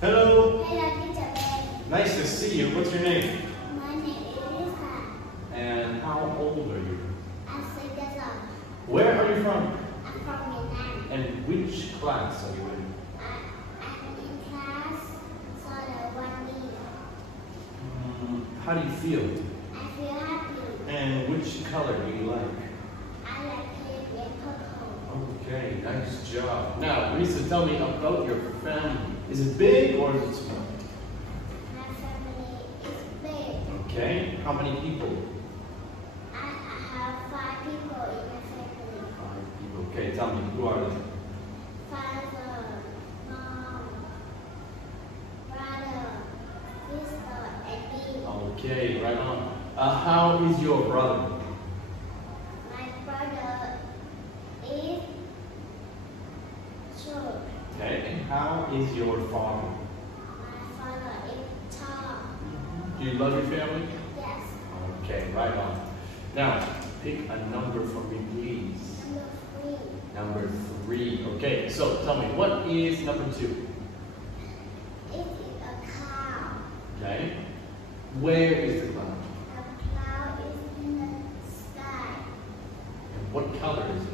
Hello. Hello, teacher Ben. Nice to see you. What's your name? My name is Lisa. And how old are you? I'm 6 years old. Where are you from? I'm from Vietnam. And which class are you in? I'm in class Solar 1B. How do you feel? I feel happy. And which color do you like? I like pink and purple. Okay, nice job. Now, Risa, tell me about your family. Is it big or is it small? My family is big. Okay, how many people? I have 5 people in my family. 5 people. Okay, tell me, who are they? Father, mom, brother, sister, and me. Okay, right on. How is your brother? My brother is short. Okay, and how is your father? My father is tall. Do you love your family? Yes. Okay, right on. Now, pick a number for me, please. Number 3. Number 3. Okay, so tell me, what is number 2? It is a cow. Okay. Where is the cloud? The cloud is in the sky. And what color is it?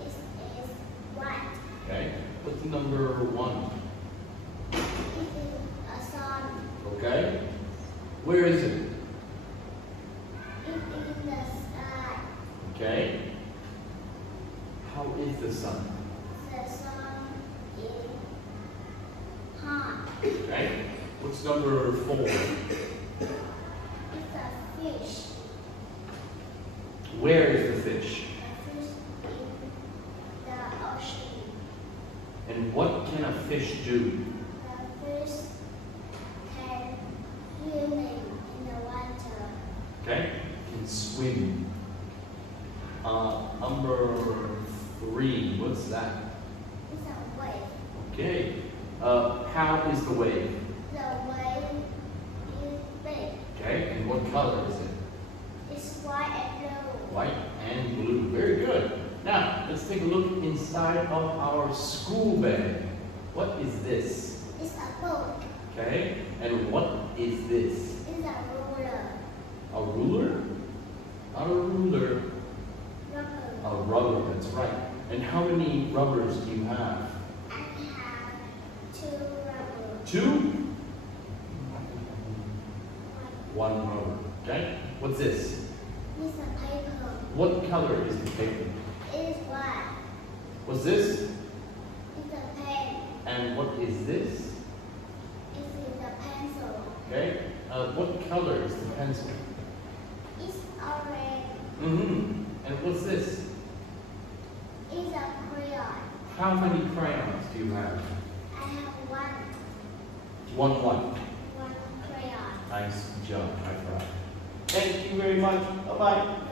It is white. Okay. What's number 1? It is a sun. Okay. Where is it? It is in the sky. Okay. How is the sun? The sun is hot. Okay. What's number 4? It's a fish. Where is the fish? The fish in the ocean. And what can a fish do? The fish can swim in the water. Okay. Can swim. Number 3. What's that? It's a wave. Okay. How is the wave? The wave is big. Okay. And what color is it? It's white and blue. White and blue. Very good. Now, let's take a look inside of our school bag. What is this? It's a book. Okay. And what is this? It's a ruler. A ruler? Not a ruler. Rubber. A rubber, that's right. And how many rubbers do you have? I have 2 rubbers. 2? 1 rubber. Okay. What's this? It's a paper. What color is the paper? It is white. What's this? It's a pen. And what is this? It is a pencil. Okay. What color is the pencil? It's orange. And what's this? It's a crayon. How many crayons do you have? I have one. 1 what? 1 crayon. Nice job, my friend. Thank you very much. Bye-bye.